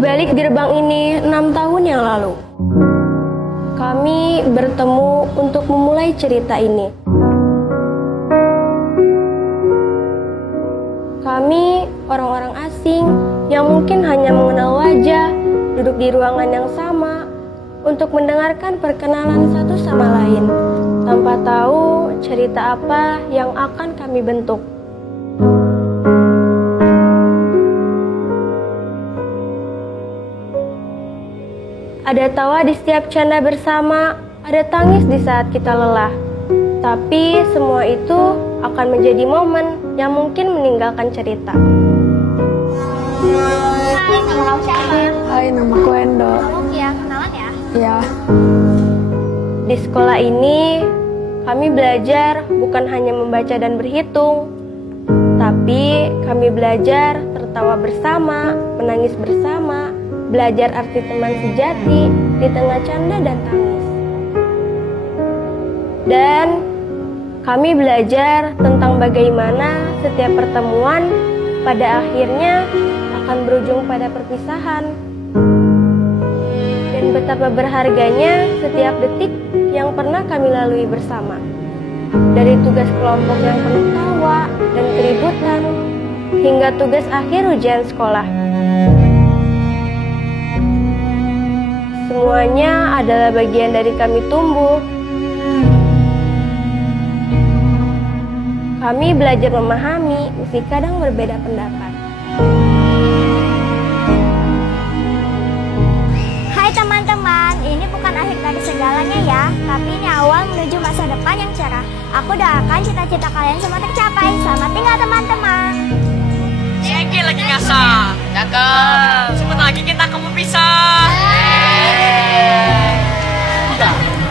balik gerbang ini 6 tahun yang lalu, kami bertemu untuk memulai cerita ini. Kami orang-orang asing yang mungkin hanya mengenal wajah, duduk di ruangan yang sama untuk mendengarkan perkenalan satu sama lain, tanpa tahu cerita apa yang akan kami bentuk. Ada tawa di setiap canda bersama, ada tangis di saat kita lelah. Tapi semua itu akan menjadi momen yang mungkin meninggalkan cerita. Hai, nama kamu siapa? Hai, nama aku Endo. Kamu Kia, kenalan ya? Ya, Di sekolah ini, kami belajar bukan hanya membaca dan berhitung, tapi kami belajar tertawa bersama, menangis bersama, belajar arti teman sejati di tengah canda dan tangis. Dan kami belajar tentang bagaimana setiap pertemuan pada akhirnya akan berujung pada perpisahan. Dan betapa berharganya setiap detik yang pernah kami lalui bersama. Dari tugas kelompok yang penuh tawa dan keributan, hingga tugas akhir ujian sekolah. Semuanya adalah bagian dari kami tumbuh. Kami belajar memahami meski kadang berbeda pendapat. Hai teman-teman, ini bukan akhir dari segalanya ya, tapi ini awal menuju masa depan yang cerah. Aku doakan cita-cita kalian semua tercapai. Selamat tinggal teman-teman. Cengki lagi ngasah. Cakep. Sebentar lagi kita akan berpisah.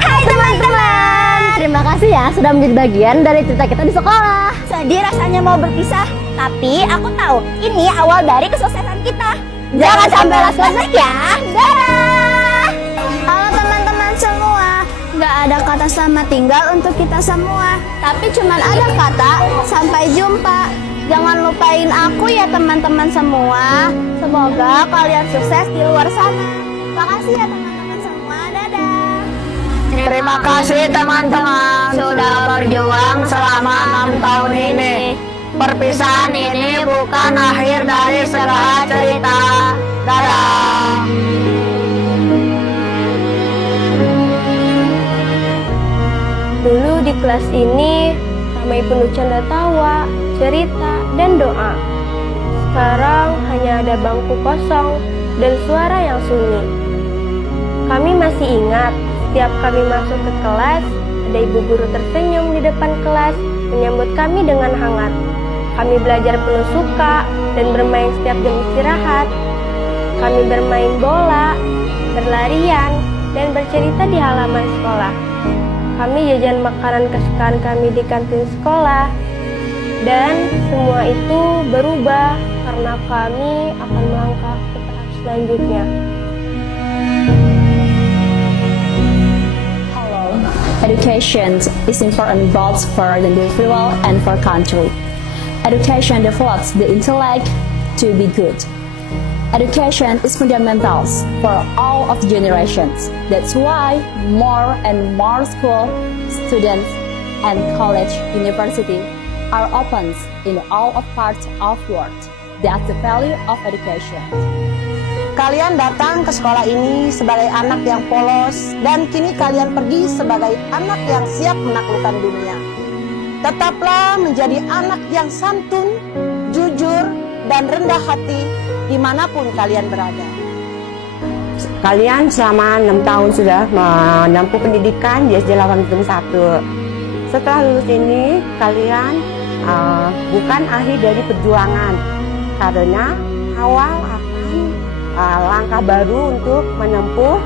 Hai teman-teman, terima kasih ya sudah menjadi bagian dari cerita kita di sekolah. Sedih rasanya mau berpisah, tapi aku tahu ini awal dari kesuksesan kita. Jangan sampai last kontak ya. Dadah. Halo teman-teman semua, nggak ada kata selamat tinggal untuk kita semua, tapi cuman ada kata sampai jumpa. Jangan lupain aku ya teman-teman semua. Semoga kalian sukses di luar sana. Makasih ya teman-teman semua. Dadah. terima kasih teman-teman sudah berjuang selama 6 tahun ini. Perpisahan ini bukan akhir dari segala cerita. Dadah. Dulu di kelas ini ramai penuh canda tawa, cerita, dan doa. Sekarang hanya ada bangku kosong dan suara yang sunyi. Kami masih ingat, setiap kami masuk ke kelas, ada ibu guru tersenyum di depan kelas menyambut kami dengan hangat. Kami belajar penuh suka dan bermain setiap jam istirahat. Kami bermain bola, berlarian, dan bercerita di halaman sekolah. Kami jajan makanan kesukaan kami di kantin sekolah. Dan semua itu berubah karena kami akan melangkah ke tahap selanjutnya. Education is important both for the individual and for country. Education develops the intellect to be good. Education is fundamental for all of generations. That's why more and more school, students, and college, university are open in all of parts of world. That's the value of education. Kalian datang ke sekolah ini sebagai anak yang polos, dan kini kalian pergi sebagai anak yang siap menaklukkan dunia. Tetaplah menjadi anak yang santun, jujur, dan rendah hati dimanapun kalian berada. Kalian selama 6 tahun sudah menempuh pendidikan di SD Lawang Gunung 1. Setelah lulus ini, kalian bukan akhir dari perjuangan, karena awal akan langkah baru untuk menempuh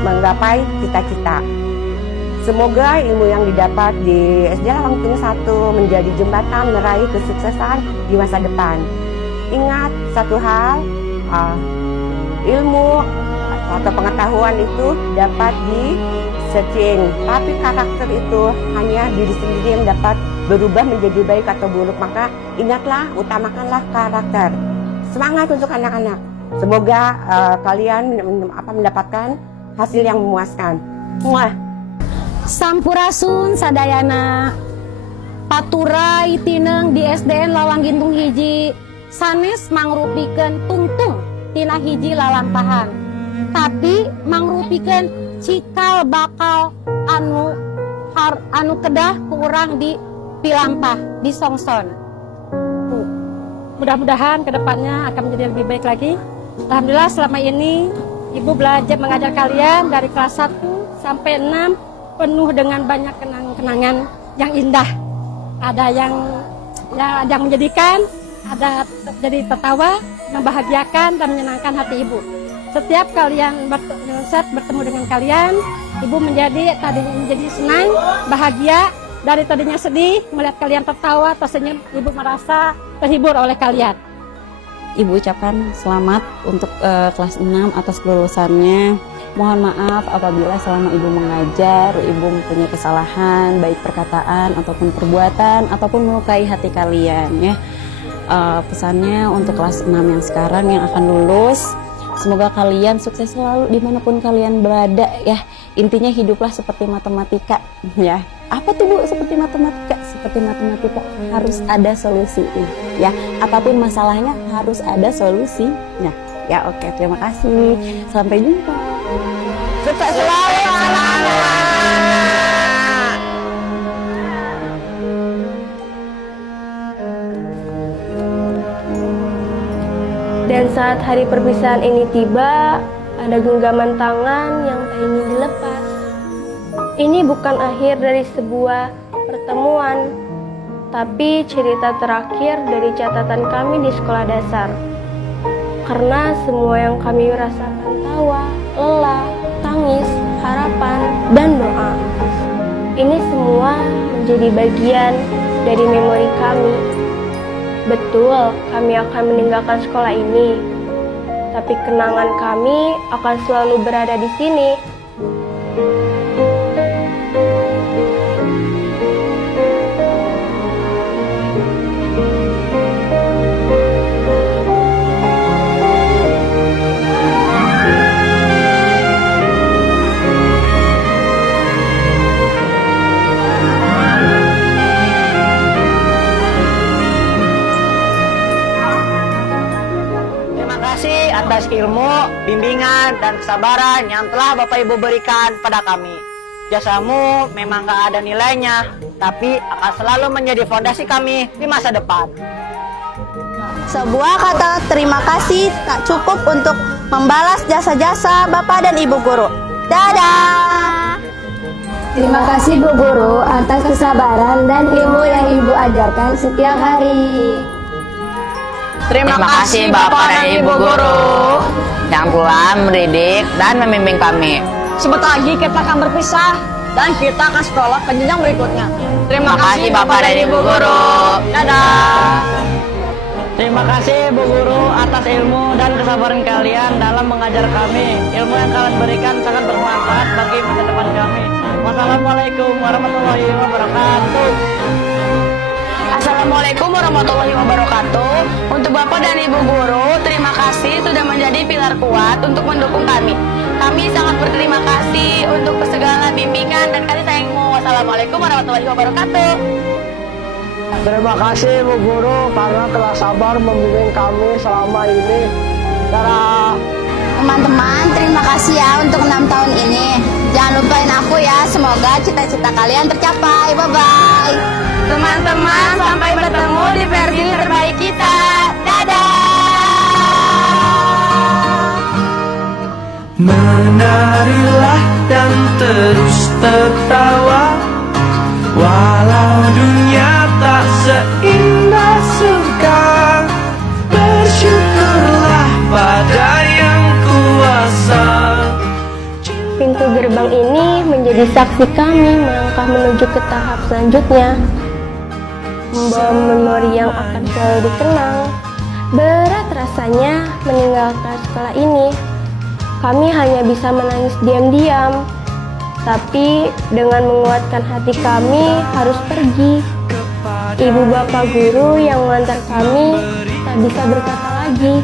menggapai cita-cita. Semoga ilmu yang didapat di SD Lawang Gunung 1 menjadi jembatan meraih kesuksesan di masa depan. Ingat satu hal, ilmu atau pengetahuan itu dapat di-searching, tapi karakter itu hanya diri sendiri yang dapat berubah menjadi baik atau buruk. Maka ingatlah, utamakanlah karakter. Semangat untuk anak-anak. Semoga kalian mendapatkan hasil yang memuaskan. Muah. Sampurasun sadayana paturai tineng di SDN Lawang Gintung hiji sanes mangrupikeun tungtung tina hiji lalampahan, tapi mangrupikeun cikal bakal anu kedah kurang di pilampah di songson. Mudah-mudahan kedepannya akan menjadi lebih baik lagi. Alhamdulillah selama ini Ibu belajar mengajar kalian dari kelas 1 sampai 6 penuh dengan banyak kenang-kenangan yang indah. Ada yang menjadikan, ada jadi tertawa, membahagiakan dan menyenangkan hati Ibu. Setiap kalian bertemu dengan kalian, Ibu menjadi senang, bahagia. Dari tadinya sedih, melihat kalian tertawa, tersenyum, Ibu merasa terhibur oleh kalian. Ibu ucapkan selamat untuk kelas 6 atas kelulusannya. Mohon maaf apabila selama Ibu mengajar, Ibu mempunyai kesalahan, baik perkataan ataupun perbuatan, ataupun melukai hati kalian ya. Pesannya untuk kelas 6 yang sekarang yang akan lulus, semoga kalian sukses selalu dimanapun kalian berada ya. Intinya hiduplah seperti matematika ya. Apa tuh Bu seperti matematika? Seperti matematika harus ada solusinya ya. Apapun masalahnya harus ada solusinya. Ya oke, terima kasih. Sampai jumpa. Sukses selalu anak-anak. Dan saat hari perpisahan ini tiba, ada genggaman tangan yang tak ingin dilepas. Ini bukan akhir dari sebuah pertemuan, tapi cerita terakhir dari catatan kami di sekolah dasar. Karena semua yang kami rasakan tawa, lelah, tangis, harapan, dan doa. Ini semua menjadi bagian dari memori kami. Betul, kami akan meninggalkan sekolah ini, tapi kenangan kami akan selalu berada di sini. Atas ilmu, bimbingan, dan kesabaran yang telah Bapak Ibu berikan pada kami. Jasamu memang gak ada nilainya, tapi akan selalu menjadi fondasi kami di masa depan. Sebuah kata terima kasih tak cukup untuk membalas jasa-jasa Bapak dan Ibu Guru. Dadah! Terima kasih Bu Guru atas kesabaran dan ilmu yang Ibu ajarkan setiap hari. Terima kasih Bapak dan Ibu Guru yang telah mendidik dan membimbing kami. Sebentar lagi kita akan berpisah dan kita akan sekolah ke jenjang berikutnya. Terima kasih Bapak dan Ibu Guru. Dadah. Terima kasih Bu Guru atas ilmu dan kesabaran kalian dalam mengajar kami. Ilmu yang kalian berikan sangat bermanfaat bagi masa depan kami. Wassalamualaikum warahmatullahi wabarakatuh. Assalamualaikum warahmatullahi wabarakatuh. Untuk Bapak dan Ibu Guru, terima kasih sudah menjadi pilar kuat untuk mendukung kami. Kami sangat berterima kasih untuk segala bimbingan dan kasih sayangmu. Wassalamualaikum warahmatullahi wabarakatuh. Terima kasih Bu Guru karena telah sabar membimbing kami selama ini. Dadah. Teman-teman, terima kasih ya untuk 6 tahun ini. Jangan lupain aku ya, semoga cita-cita kalian tercapai. Bye-bye. Teman-teman, sampai bertemu di versi terbaik kita. Dadah. Menarilah dan terus tertawa, walau dunia tak seindah surga. Bersyukurlah pada yang kuasa. Pintu gerbang ini menjadi saksi kami melangkah menuju ke tahap selanjutnya. Membawa memori yang akan selalu dikenang. Berat rasanya meninggalkan sekolah ini. Kami hanya bisa menangis diam-diam. Tapi dengan menguatkan hati kami harus pergi. Ibu bapak guru yang mengantar kami tak bisa berkata lagi.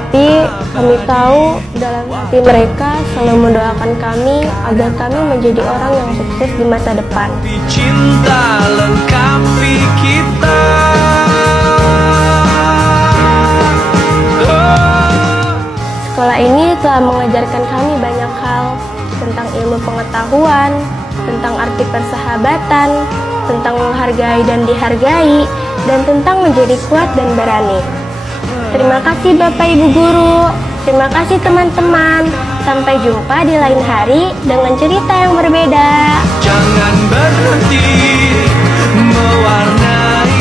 Tapi kami tahu dalam hati mereka selalu mendoakan kami agar kami menjadi orang yang sukses di masa depan. Cinta lengkapi kita. Sekolah ini telah mengajarkan kami banyak hal tentang ilmu pengetahuan, tentang arti persahabatan, tentang menghargai dan dihargai, dan tentang menjadi kuat dan berani. Terima kasih Bapak Ibu Guru, terima kasih teman-teman. Sampai jumpa di lain hari dengan cerita yang berbeda. Jangan berhenti mewarnai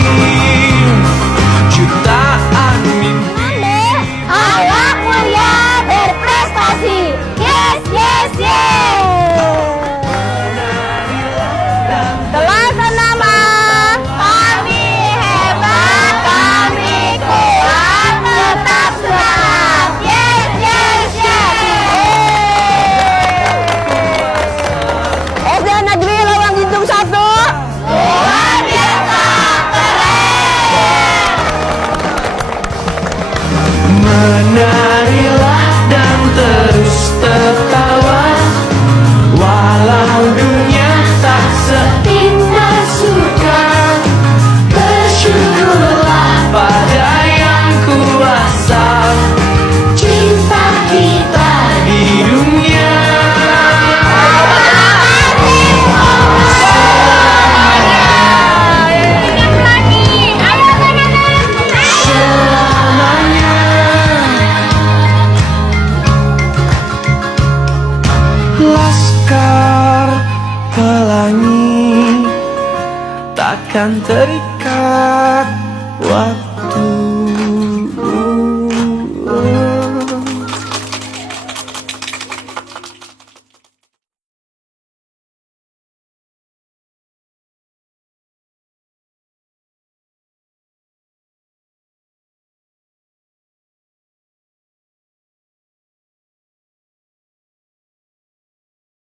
jutaan mimpi. Anak mulia berprestasi. Yes, yes, yes. Kelas 6 kami hebat, kami kuat, tetap semangat. Yes, yes, yes. SD Negeri Lawang Gintung 1. Luar biasa keren. Menarilah dan terus tertawa, walau dunia tak seindah suka. Bersyukurlah pada yang kuasa, cinta kita di dunia. Laskar Pelangi takkan terikat waktu.